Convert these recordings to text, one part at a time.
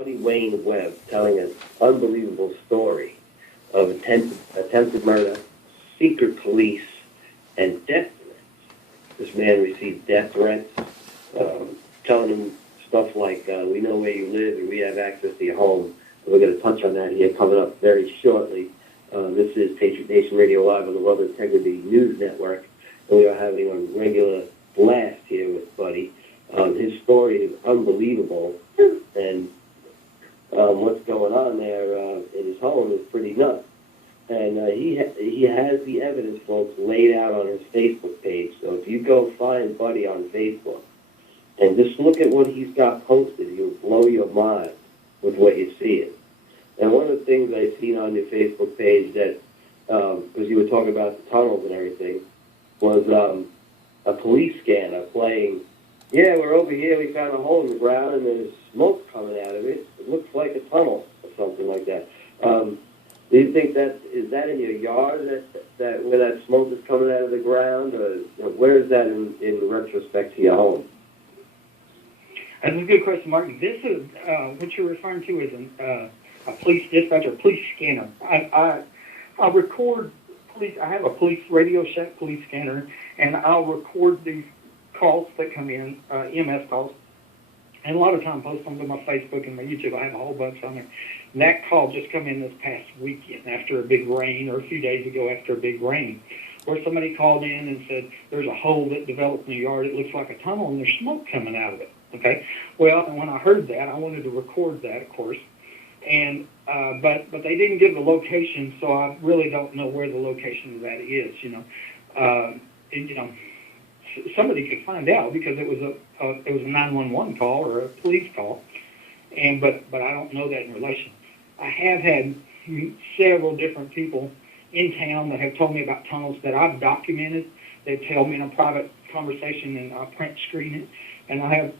Buddy Wayne Webb telling an unbelievable story of attempted murder, secret police, and death threats. This man received death threats, telling him stuff like, we know where you live and we have access to your home. And we're going to touch on that here coming up very shortly. This is Patriot Nation Radio Live on the World Integrity News Network, and we are having a regular blast here with Buddy. His story is unbelievable, and what's going on there in his home is pretty nuts. And he has the evidence, folks, laid out on his Facebook page. So if you go find Buddy on Facebook and just look at what he's got posted, you'll blow your mind with what you see. And one of the things I've seen on your Facebook page that, because you were talking about the tunnels and everything, was a police scanner playing, yeah, we're over here, we found a hole in the ground and there's smoke coming out of it. It looks like a tunnel or something like that. Do you think is that in your yard, that where that smoke is coming out of the ground, or where is that in retrospect to your home? That's a good question, Martin. This is what you're referring to is a police dispatcher, police scanner. I record police. I have a police Radio Shack police scanner, and I'll record these calls that come in, EMS calls, and a lot of time post them to my Facebook and my YouTube. I have a whole bunch on there. And that call just come in this past weekend after a big rain, or a few days ago after a big rain, where somebody called in and said, there's a hole that developed in the yard. It looks like a tunnel, and there's smoke coming out of it. Okay? Well, and when I heard that, I wanted to record that, of course. And but they didn't give the location, so I really don't know where the location of that is. Somebody could find out because it was a 911 call or a police call, but I don't know that in relation. I have had several different people in town that have told me about tunnels that I've documented. They tell me in a private conversation, and I print screen it, and I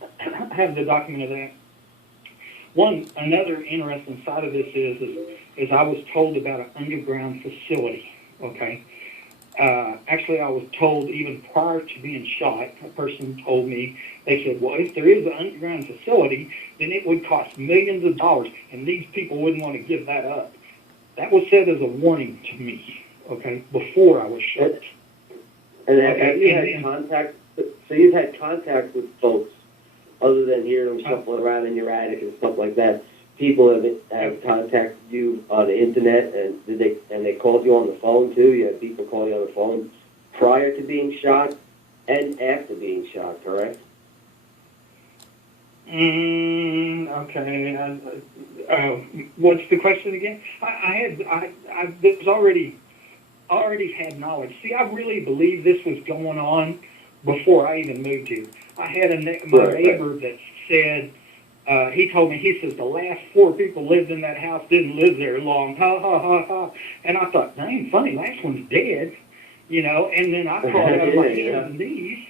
have the document of that. Another interesting side of this is I was told about an underground facility. Okay. Actually, I was told even prior to being shot, a person told me, they said, well, if there is an underground facility, then it would cost millions of dollars, and these people wouldn't want to give that up. That was said as a warning to me, okay, before I was shot. And have you had contact? So you've had contact with folks other than hearing them shuffling around in your attic and stuff like that. People have contacted you on the internet, and they called you on the phone too. You had people call you on the phone prior to being shot and after being shot, correct? Okay. What's the question again? I was already had knowledge. See, I really believe this was going on before I even moved here. I had my neighbor that said. He told me, he says, the last 4 people lived in that house didn't live there long. Ha, ha, ha, ha. And I thought, dang, funny, last one's dead. And then I crawled out of my hands and knees.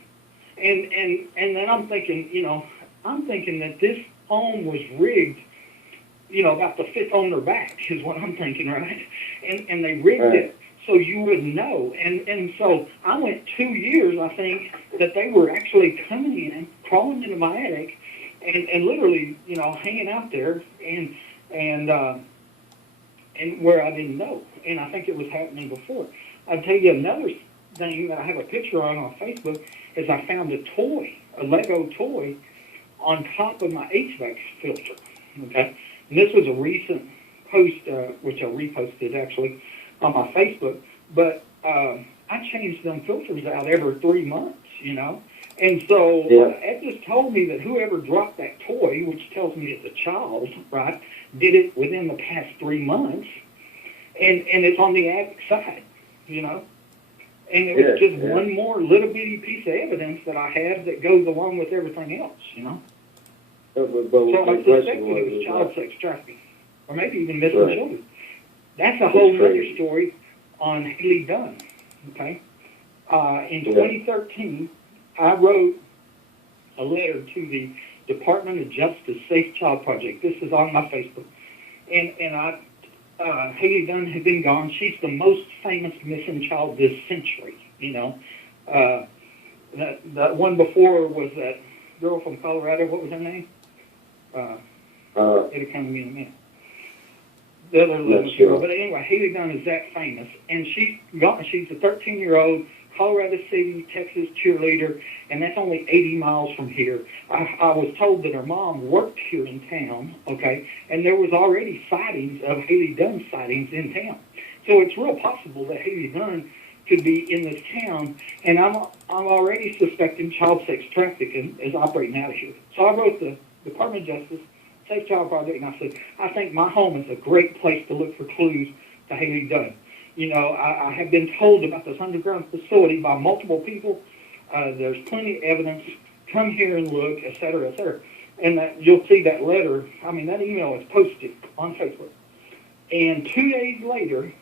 And then I'm thinking that this home was rigged, about the 5th owner back is what I'm thinking, right? And they rigged it so you wouldn't know. And so I went 2 years, I think, that they were actually coming in, crawling into my attic, and literally, hanging out there, and where I didn't know, and I think it was happening before. I'll tell you another thing that I have a picture on Facebook is I found a Lego toy, on top of my HVAC filter. Okay, and this was a recent post, which I reposted actually on my Facebook. But I changed them filters out every 3 months, And so Ed just told me that whoever dropped that toy, which tells me it's a child, right, did it within the past 3 months, and it's on the attic side, And it was just one more little bitty piece of evidence that I have that goes along with everything else, So I suspected it was child sex trafficking, or maybe even missing children. That's a whole other story on Hailey Dunn, okay? In 2013, I wrote a letter to the Department of Justice Safe Child Project. This is on my Facebook. And Hailey Dunn had been gone. She's the most famous missing child this century, The one before was that girl from Colorado. What was her name? It'll come to me in a minute. The other little girl. But anyway, Hailey Dunn is that famous. And she's a 13-year-old Colorado City, Texas cheerleader, and that's only 80 miles from here. I was told that her mom worked here in town, okay, and there was already sightings of Hailey Dunn sightings in town. So it's real possible that Hailey Dunn could be in this town, and I'm already suspecting child sex trafficking is operating out of here. So I wrote the Department of Justice, Safe Child Project, and I said, I think my home is a great place to look for clues to Hailey Dunn. You know, I have been told about this underground facility by multiple people. There's plenty of evidence. Come here and look, et cetera, et cetera. And you'll see that letter. I mean, that email is posted on Facebook. And 2 days later,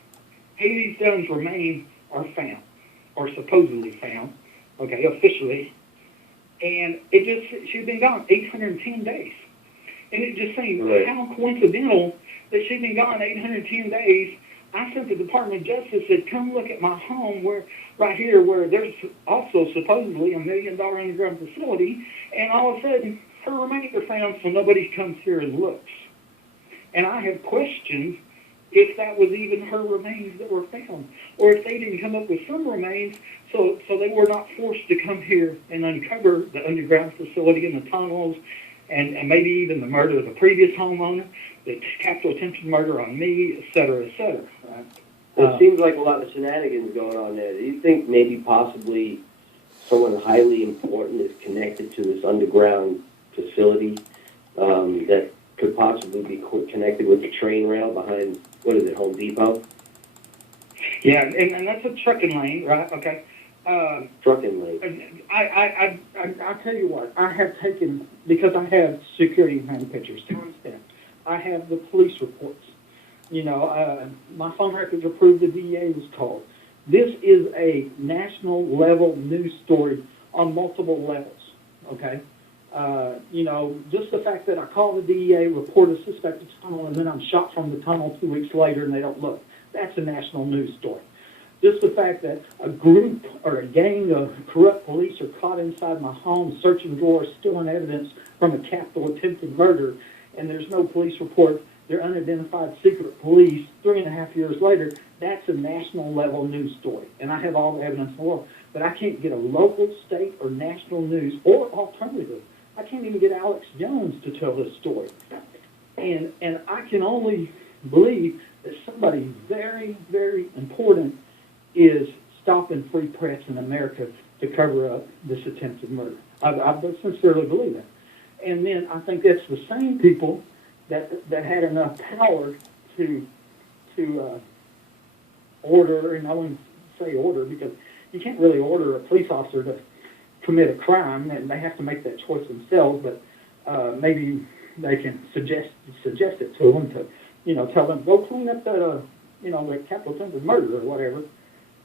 Hailey Dunn's remains are found, or supposedly found, okay, officially. And she'd been gone 810 days. And it just seemed how coincidental that she'd been gone 810 days. I sent the Department of Justice, said, come look at my home right here where there's also supposedly $1 million underground facility, and all of a sudden her remains are found, so nobody comes here and looks. And I have questioned if that was even her remains that were found, or if they didn't come up with some remains, so they were not forced to come here and uncover the underground facility and the tunnels, and maybe even the murder of the previous homeowner, the capital attempted murder on me, et cetera, et cetera. Right? It seems like a lot of shenanigans going on there. Do you think maybe possibly someone highly important is connected to this underground facility that could possibly be connected with the train rail behind, what is it, Home Depot? Yeah, and that's a trucking lane, right? Okay. Trucking lane. I tell you what, I have taken, because I have security hand pictures, timestamp. I have the police reports. You know, my phone records are proved, the DEA was called. This is a national level news story on multiple levels, okay? You know, just the fact that I call the DEA, report a suspected tunnel, and then I'm shot from the tunnel 2 weeks later and they don't look. That's a national news story. Just the fact that a group or a gang of corrupt police are caught inside my home, searching drawers, stealing evidence from a capital attempted murder, and there's no police report, they're unidentified secret police 3.5 years later, that's a national level news story. And I have all the evidence in the world. But I can't get a local, state, or national news, or alternative. I can't even get Alex Jones to tell this story. And I can only believe that somebody very, very important is stopping free press in America to cover up this attempted murder. I sincerely believe that. And then I think that's the same people that had enough power to order, and I wouldn't say order because you can't really order a police officer to commit a crime, and they have to make that choice themselves, but maybe they can suggest it to them to, you know, tell them, go clean up that, you know, that capital attempted murder or whatever.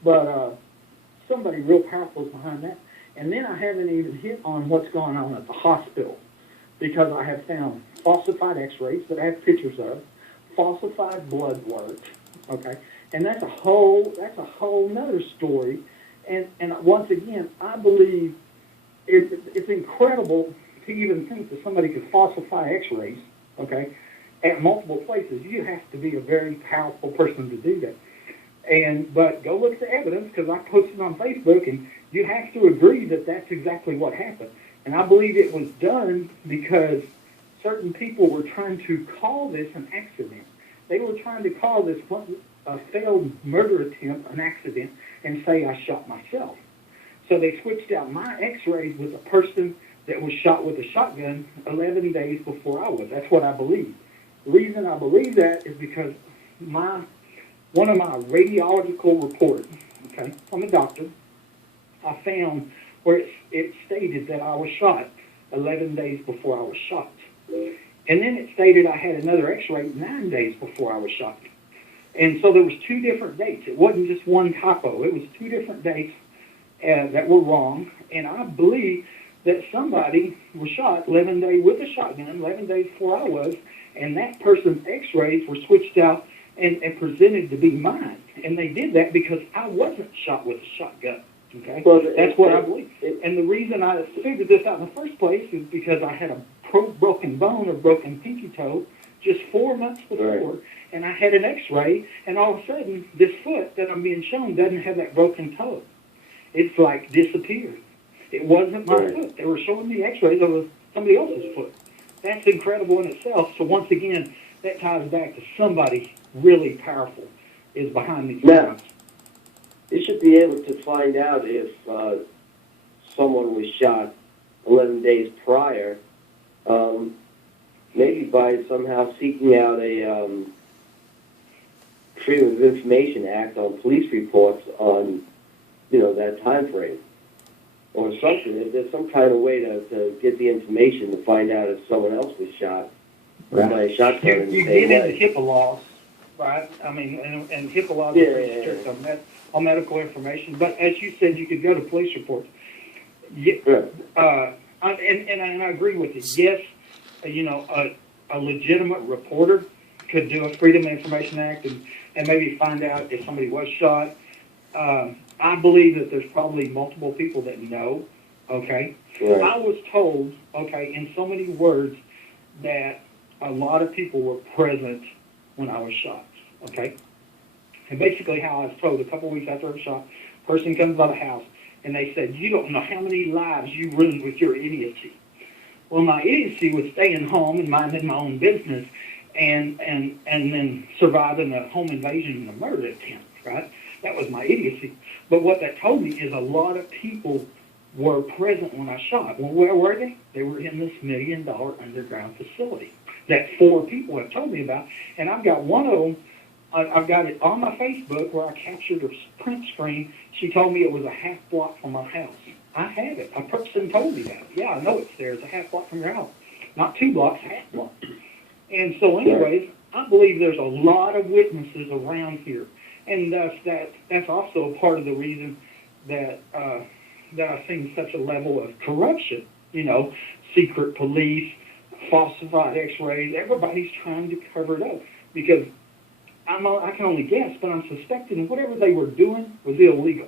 But somebody real powerful is behind that. And then I haven't even hit on what's going on at the hospital, because I have found falsified x-rays that I have pictures of, falsified blood work, okay? And that's a whole nother story. And once again, I believe it's incredible to even think that somebody could falsify x-rays, okay, at multiple places. You have to be a very powerful person to do that. But go look at the evidence, because I posted on Facebook, and you have to agree that that's exactly what happened. And I believe it was done because certain people were trying to call this an accident. They were trying to call this a failed murder attempt an accident and say I shot myself. So they switched out my x-rays with a person that was shot with a shotgun 11 days before I was. That's what I believe. The reason I believe that is because one of my radiological reports, okay, from a doctor, I found where it stated that I was shot 11 days before I was shot. And then it stated I had another x-ray 9 days before I was shot. And so there was 2 different dates. It wasn't just one typo. It was 2 different dates that were wrong. And I believe that somebody was shot 11 days with a shotgun, 11 days before I was, and that person's x-rays were switched out and presented to be mine. And they did that because I wasn't shot with a shotgun. Okay? Well, that's what I believe. And the reason I figured this out in the first place is because I had a broken bone or broken pinky toe just 4 months before, Right. and I had an X-ray, and all of a sudden, this foot that I'm being shown doesn't have that broken toe. It's like disappeared. It wasn't my Right. foot. They were showing me X-rays of somebody else's foot. That's incredible in itself. So once again, that ties back to somebody really powerful is behind these Now, crimes. you should be able to find out if someone was shot 11 days prior, maybe by somehow seeking out a Freedom of Information Act on police reports on, that time frame. Or something. If there's some kind of way to get the information to find out if someone else was shot by a shotgun in the You same get way. into HIPAA laws, right? I mean, and HIPAA laws Yeah, are pretty yeah, strict yeah. on medical information. But as you said, you could go to police reports. Yeah, and I agree with you. Yes, a legitimate reporter could do a Freedom of Information Act and maybe find out if somebody was shot. I believe that there's probably multiple people that know, okay? Right. I was told, okay, in so many words, that a lot of people were present when I was shot, okay? And basically how I was told, a couple of weeks after I was shot, a person comes by the house, and they said, you don't know how many lives you ruined with your idiocy. Well, my idiocy was staying home and minding my own business and then surviving a home invasion and a murder attempt, right? That was my idiocy. But what that told me is a lot of people were present when I shot. Well, where were they? They were in this $1 million underground facility that 4 people have told me about. And I've got one of them, I've got it on my Facebook where I captured a print screen. She told me it was a half block from my house. I have it. A person told me that. Yeah, I know it's there. It's a half block from your house. Not 2 blocks, half block. And so anyways, I believe there's a lot of witnesses around here. And that's also part of the reason that I've seen such a level of corruption. Secret police, falsified X-rays. Everybody's trying to cover it up because I can only guess, but I'm suspecting whatever they were doing was illegal,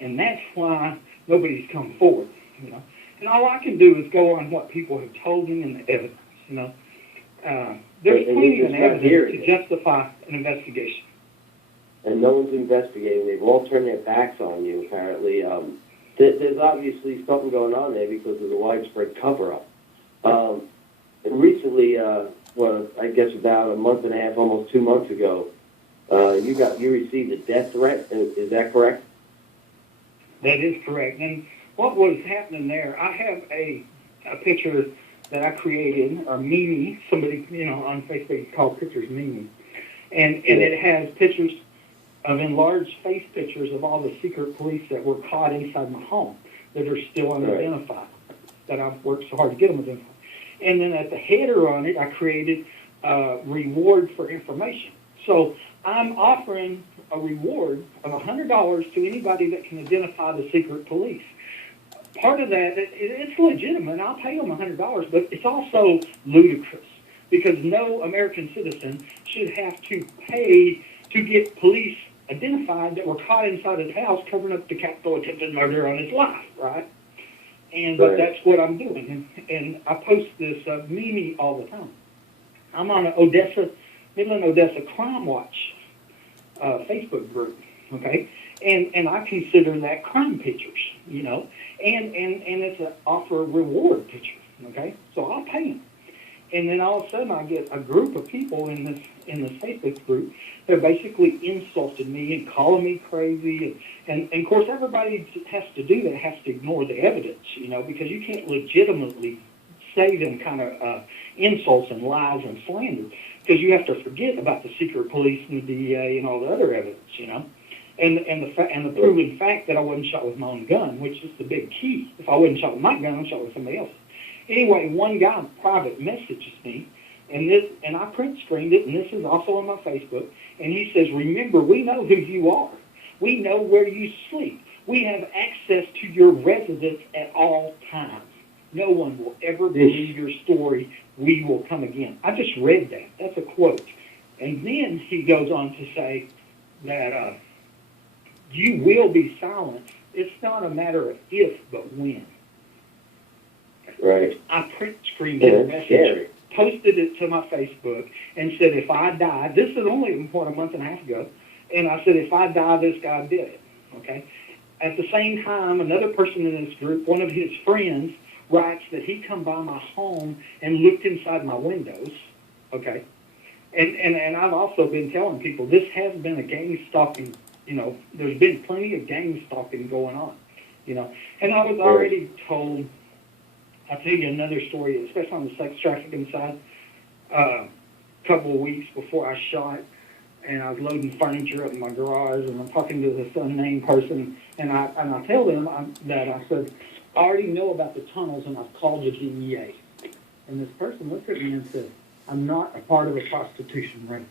and that's why nobody's come forward. And all I can do is go on what people have told me and the evidence. There's plenty of evidence to justify an investigation. And no one's investigating. They've all turned their backs on you, apparently. There's obviously something going on there because of the widespread cover-up. And recently, I guess about a month and a half, almost 2 months ago, you received a death threat. Is that correct? That is correct. And what was happening there, I have a picture that I created, or Mimi, somebody, on Facebook called Pictures Mimi. And it has pictures of enlarged face pictures of all the secret police that were caught inside my home that are still unidentified, that I've worked so hard to get them identified. And then at the header on it, I created a reward for information. So I'm offering a reward of $100 to anybody that can identify the secret police. Part of that, it's legitimate. I'll pay them $100, but it's also ludicrous because no American citizen should have to pay to get police identified that were caught inside his house covering up the capital attempted murder on his life, right? But that's what I'm doing. And I post this Mimi all the time. I'm on an Midland Odessa Crime Watch Facebook group, okay? And I consider that crime pictures, and it's an offer reward picture, okay? So I'll pay them. And then all of a sudden I get a group of people in this Facebook group that are basically insulting me and calling me crazy. And of course, everybody has to do that, has to ignore the evidence, because you can't legitimately say them kind of insults and lies and slander because you have to forget about the secret police and the DEA and all the other evidence, And the proven fact that I wasn't shot with my own gun, which is the big key. If I wasn't shot with my gun, I'm shot with somebody else's. Anyway, one guy private messages me, and I print screened it, and this is also on my Facebook, and he says, remember, we know who you are. We know where you sleep. We have access to your residence at all times. No one will ever believe your story. We will come again. I just read that. That's a quote. And then he goes on to say that you will be silenced. It's not a matter of if, but when. Right. I print screened his message, scary. posted it to my Facebook, and said, if I die, this is only, a month and a half ago, and I said, if I die, this guy did it, okay? At the same time, another person in this group, one of his friends, writes that he come by my home and looked inside my windows, okay? And I've also been telling people this has been a gang stalking, there's been plenty of gang stalking going on, And I was already told, I'll tell you another story, especially on the sex trafficking side, a couple of weeks before I shot, and I was loading furniture up in my garage, and I'm talking to this unnamed person, and I tell them that I said, I already know about the tunnels, and I've called the DEA. And this person looked at me and said, I'm not a part of a prostitution ring.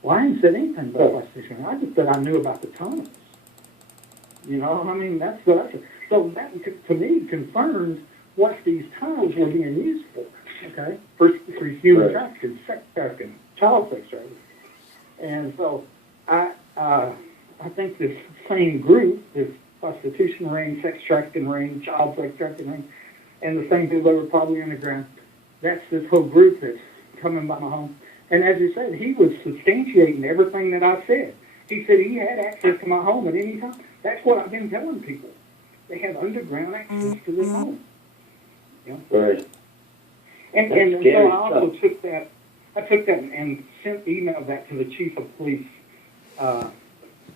Well, I didn't say anything about prostitution. I just said I knew about the tunnels. That's what I said. So that, to me, confirms what these tunnels were being used for, okay? For human trafficking, sex trafficking, child sex trafficking. And so I think this same group, this prostitution ring, sex trafficking ring, child sex trafficking ring, and the same people that were probably underground, that's this whole group that's coming by my home. And as you said, he was substantiating everything that I said. He said he had access to my home at any time. That's what I've been telling people. They have underground access to their home. Right. And so I also took that and emailed that to the chief of police, that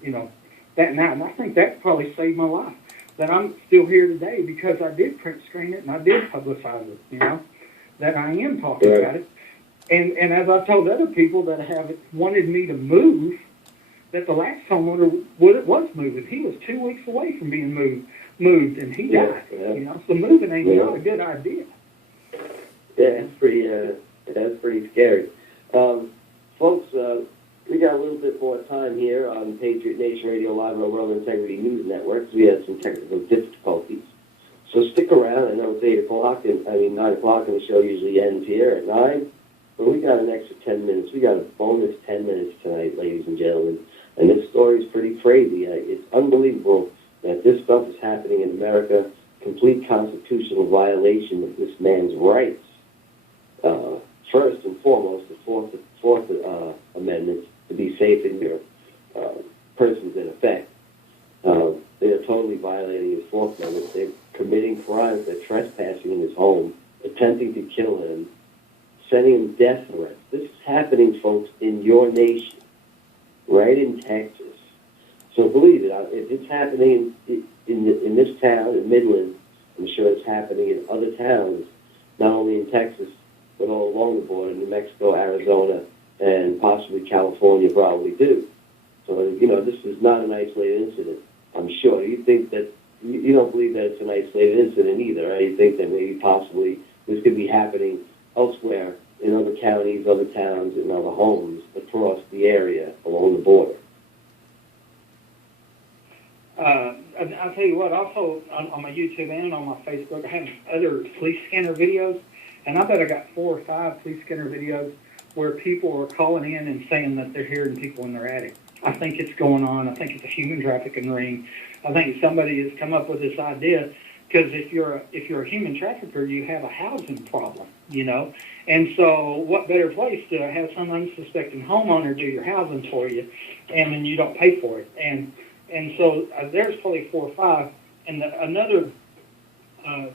night. And I think that probably saved my life. That I'm still here today because I did print screen it and I did publicize it, that I am talking about it. And as I told other people that have wanted me to move, that the last homeowner was moving. He was 2 weeks away from being moved, and he died. So moving ain't not a good idea. Yeah, that's pretty scary. Folks, we got a little bit more time here on Patriot Nation Radio Live on the World Integrity News Network. We had some technical difficulties. So stick around. I know it's 9 o'clock, and the show usually ends here at 9. But we got an extra 10 minutes. We got a bonus 10 minutes tonight, ladies and gentlemen. And this story is pretty crazy. It's unbelievable that this stuff is happening in America. Complete constitutional violation of this man's rights. First and foremost, the Fourth Amendment, to be safe in your persons in effect. They are totally violating his Fourth Amendment. They're committing crimes. They're trespassing in his home, attempting to kill him, sending him death threats. This is happening, folks, in your nation, right in Texas. So believe it, if it's happening in this town, in Midland, I'm sure it's happening in other towns, not only in Texas, but all along the border, New Mexico, Arizona, and possibly California probably do. So, this is not an isolated incident, I'm sure. You think that, you don't believe that it's an isolated incident either, right? You think that maybe possibly this could be happening elsewhere in other counties, other towns, and other homes across the area along the border. I'll tell you what, also on my YouTube and on my Facebook, I have other police scanner videos, and I bet I got 4 or 5 police scanner videos where people are calling in and saying that they're hearing people in their attic. I think it's going on. I think it's a human trafficking ring. I think somebody has come up with this idea because if you're a human trafficker, you have a housing problem, And so what better place to have some unsuspecting homeowner do your housing for you, and then you don't pay for it. And so there's probably 4 or 5. And another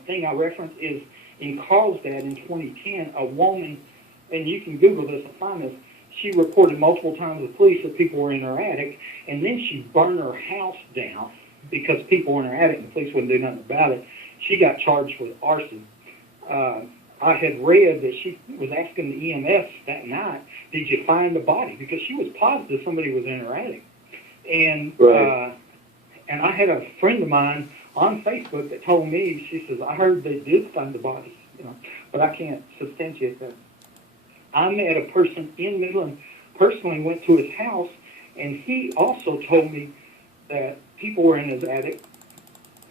thing I reference is in Carlsbad in 2010, a woman, and you can Google this and find this, she reported multiple times to the police that people were in her attic, and then she burned her house down because people were in her attic and the police wouldn't do nothing about it. She got charged with arson. I had read that she was asking the EMS that night, did you find the body? Because she was positive somebody was in her attic. And and I had a friend of mine on Facebook that told me, she says, I heard they did find the body, but I can't substantiate that. I met a person in Midland, personally went to his house, and he also told me that people were in his attic.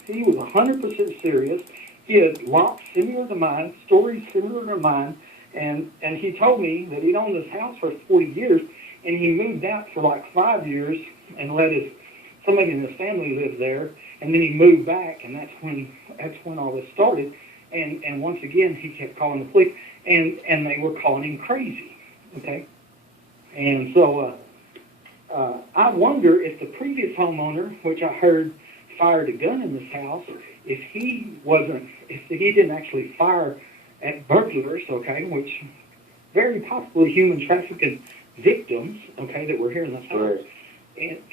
He was 100% serious. He had locks similar to mine, stories similar to mine, and he told me that he'd owned this house for 40 years, and he moved out for like 5 years and let somebody in his family live there, and then he moved back, and that's when all this started. And once again, he kept calling the police, and they were calling him crazy, okay? And so I wonder if the previous homeowner, which I heard fired a gun in this house, if he didn't actually fire at burglars, okay, which very possibly human trafficking victims, okay, that were here in this house,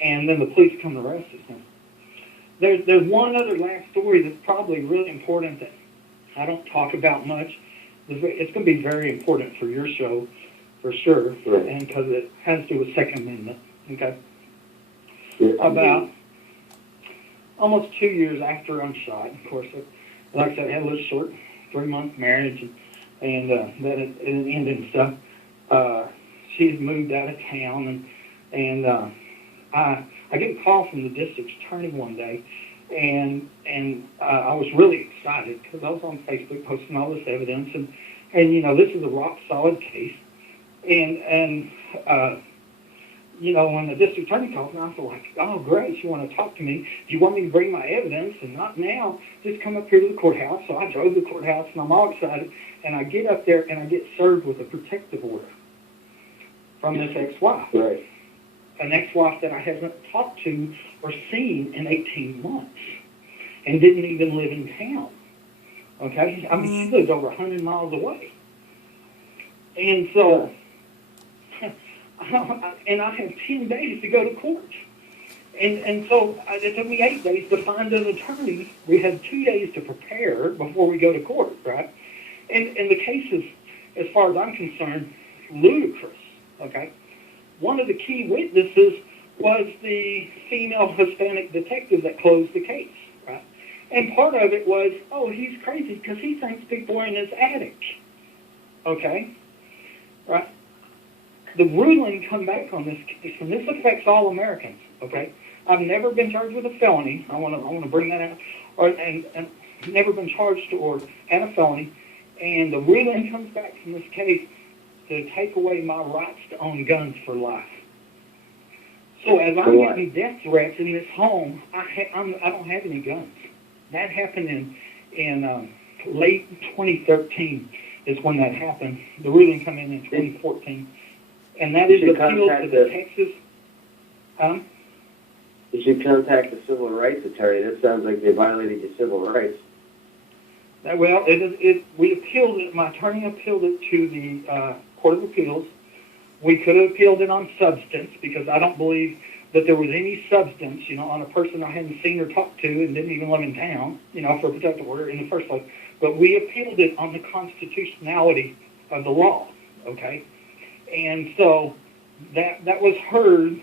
and then the police come to arrest us. There's one other last story that's probably really important that I don't talk about much. It's going to be very important for your show, for sure, and because it has to do with Second Amendment, okay? About almost 2 years after I'm shot, of course, like I said, I had a little short 3-month marriage, and that it ended and stuff. She's moved out of town, and I get a call from the district attorney one day, and I was really excited because I was on Facebook posting all this evidence, and you know, this is a rock solid case, and you know, when the district attorney calls me, I was like, oh, great, you want to talk to me? Do you want me to bring my evidence? And not now, just come up here to the courthouse. So I drove to the courthouse, and I'm all excited, and I get up there, and I get served with a protective order from this ex-wife. Right. An ex-wife that I haven't talked to or seen in 18 months and didn't even live in town. Okay? I mean, she lives over 100 miles away. And so, and I have 10 days to go to court. And so it took me 8 days to find an attorney. We had 2 days to prepare before we go to court, right? And the case is, as far as I'm concerned, ludicrous, okay? One of the key witnesses was the female Hispanic detective that closed the case, right? And part of it was, oh, he's crazy because he thinks people are in his attic, okay? Right? The ruling come back on this case, and this affects all Americans, okay? I've never been charged with a felony. I want to bring that out, and never been charged or had a felony, and the ruling comes back from this case to take away my rights to own guns for life. So as I'm getting death threats in this home, I don't have any guns. That happened in late 2013 is when that happened. The ruling came in 2014. And that is appeal to the Texas... You should contact the civil rights attorney. That sounds like they violated your civil rights. Well, we appealed it. My attorney appealed it to the Court of Appeals. We could have appealed it on substance because I don't believe that there was any substance, you know, on a person I hadn't seen or talked to and didn't even live in town, you know, for a protective order in the first place. But we appealed it on the constitutionality of the law, okay? And so that was heard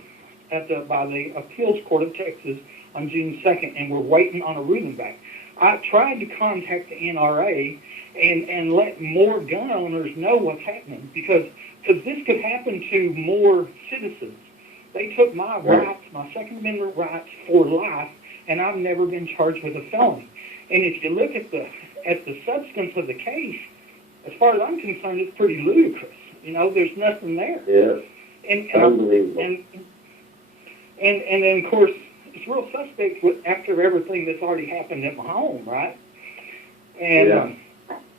by the Appeals Court of Texas on June 2nd, and we're waiting on a ruling back. I tried to contact the NRA and let more gun owners know what's happening because this could happen to more citizens. They took my rights, my Second Amendment rights for life, and I've never been charged with a felony. And if you look at the substance of the case, as far as I'm concerned, it's pretty ludicrous. You know, there's nothing there. Yeah. And unbelievable. And then, of course, it's real suspect after everything that's already happened at my home, right? And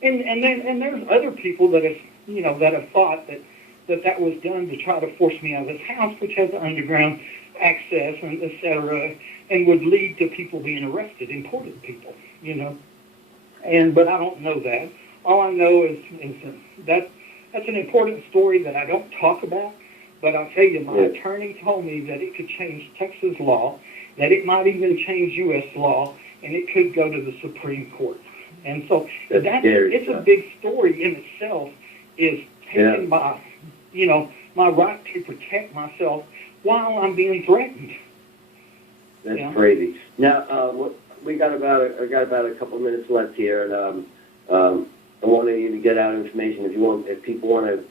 and there's other people that have thought that was done to try to force me out of this house, which has underground access and et cetera, and would lead to people being arrested, important people, you know. But I don't know that. All I know is that's an important story that I don't talk about. But I'll tell you, my attorney told me that it could change Texas law, that it might even change U.S. law, and it could go to the Supreme Court. And so it's a big story in itself, is taking my right to protect myself while I'm being threatened. That's crazy. Now, we got about a couple of minutes left here, and I wanted you to get out information if people want to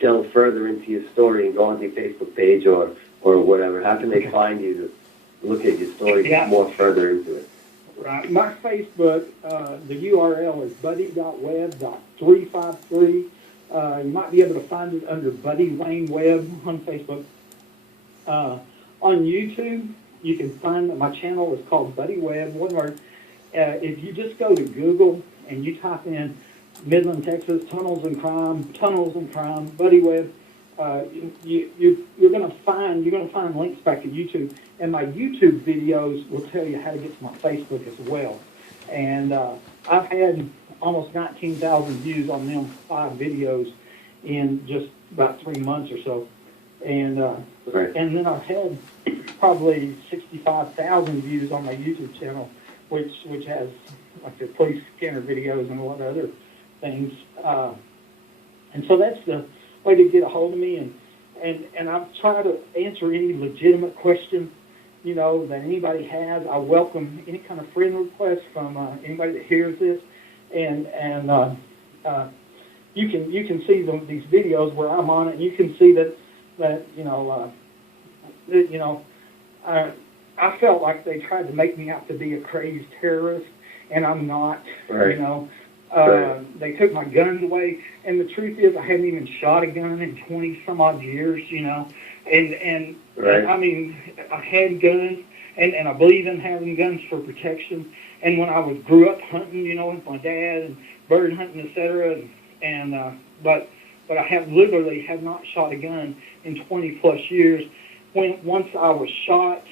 delve further into your story and go on your Facebook page or whatever. How can they find you to look at your story more further into it? Right. My Facebook, the URL is buddy.web.353. You might be able to find it under Buddy Wayne Webb on Facebook. On YouTube, you can find my channel is called Buddy Webb. One word. If you just go to Google and you type in Midland, Texas, tunnels and crime, Buddy Webb, you're going to find links back to YouTube, and my YouTube videos will tell you how to get to my Facebook as well. And I've had almost 19,000 views on them 5 videos in just about 3 months or so, and and then I've had probably 65,000 views on my YouTube channel, which has like the police scanner videos and a lot of other things, and so that's the way to get a hold of me, and I've tried to answer any legitimate question, that anybody has. I welcome any kind of friend request from anybody that hears this, and you can see these videos where I'm on it, and you can see that I felt like they tried to make me out to be a crazed terrorist, and I'm not. Right. They took my guns away, and the truth is I hadn't even shot a gun in 20 some odd years, and I mean, I had guns, and I believe in having guns for protection. And when I grew up hunting, with my dad and bird hunting, etc., but I literally have not shot a gun in 20 plus years. Once I was shot,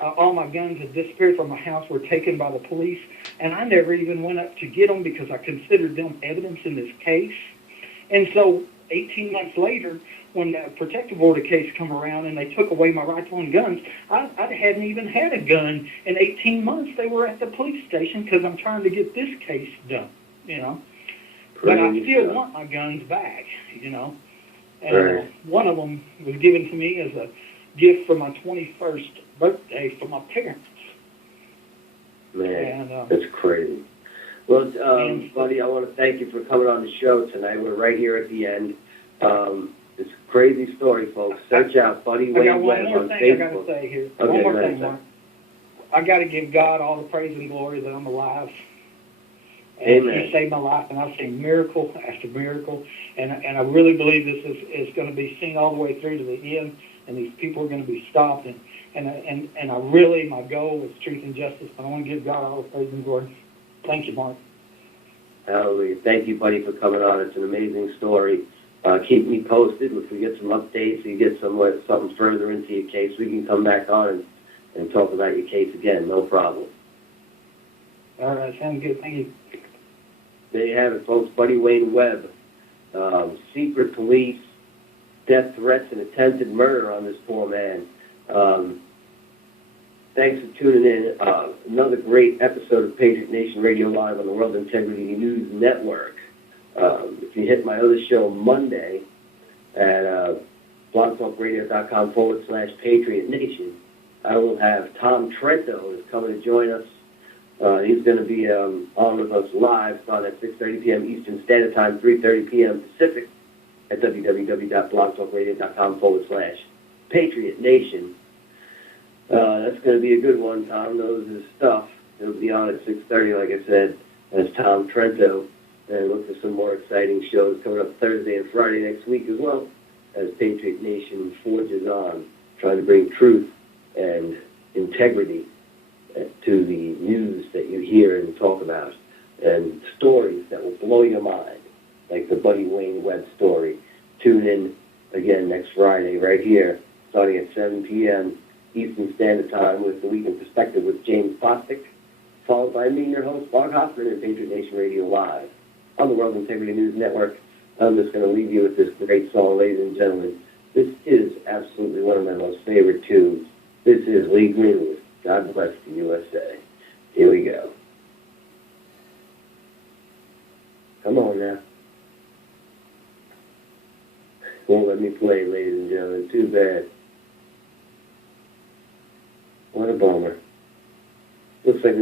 all my guns had disappeared from my house, were taken by the police, and I never even went up to get them because I considered them evidence in this case. And so 18 months later, when the protective order case come around and they took away my right to own guns, I hadn't even had a gun in 18 months. They were at the police station because I'm trying to get this case done, But I still want my guns back, And one of them was given to me as a gift for my 21st birthday from my parents. Man, that's crazy. Well, buddy, I want to thank you for coming on the show tonight. We're right here at the end. It's a crazy story, folks. Search out Buddy Wayne Webb on Facebook. I got to say here. Okay, one more thing, Mark. I got to give God all the praise and glory that I'm alive. And Amen. He saved my life, and I've seen miracle after miracle. And I really believe this is going to be seen all the way through to the end, and these people are going to be stopped. And I really, my goal is truth and justice. I want to give God all the praise and glory. Thank you, Mark. Hallelujah. Thank you, buddy, for coming on. It's an amazing story. Keep me posted. If we get some updates, you get something further into your case, we can come back on and talk about your case again. No problem. All right. Sounds good. Thank you. There you have it, folks. Buddy Wayne Webb. Secret police, death threats, and attempted murder on this poor man. Thanks for tuning in. Another great episode of Patriot Nation Radio Live on the World Integrity News Network. If you hit my other show Monday at blogtalkradio.com/Patriot Nation, I will have Tom Trento who's coming to join us. He's going to be on with us live starting at 6:30 p.m. Eastern Standard Time, 3:30 p.m. Pacific at www.blogtalkradio.com/Patriot Nation. That's going to be a good one. Tom knows his stuff. He'll be on at 6:30, like I said, as Tom Trento. And look for some more exciting shows coming up Thursday and Friday next week as well, as Patriot Nation forges on, trying to bring truth and integrity to the news that you hear and talk about, and stories that will blow your mind, like the Buddy Wayne Webb story. Tune in again next Friday right here, starting at 7 p.m. Eastern Standard Time with The Week in Perspective with James Bostic, followed by me, your host, Mark Hoffman, and Patriot Nation Radio Live on the World Integrity News Network. I'm just going to leave you with this great song, ladies and gentlemen. This is absolutely one of my most favorite tunes. This is Lee Greenwood. God bless the USA. Here we go. Come on now. Won't let me play, ladies and gentlemen. Too bad. What a bummer. Looks like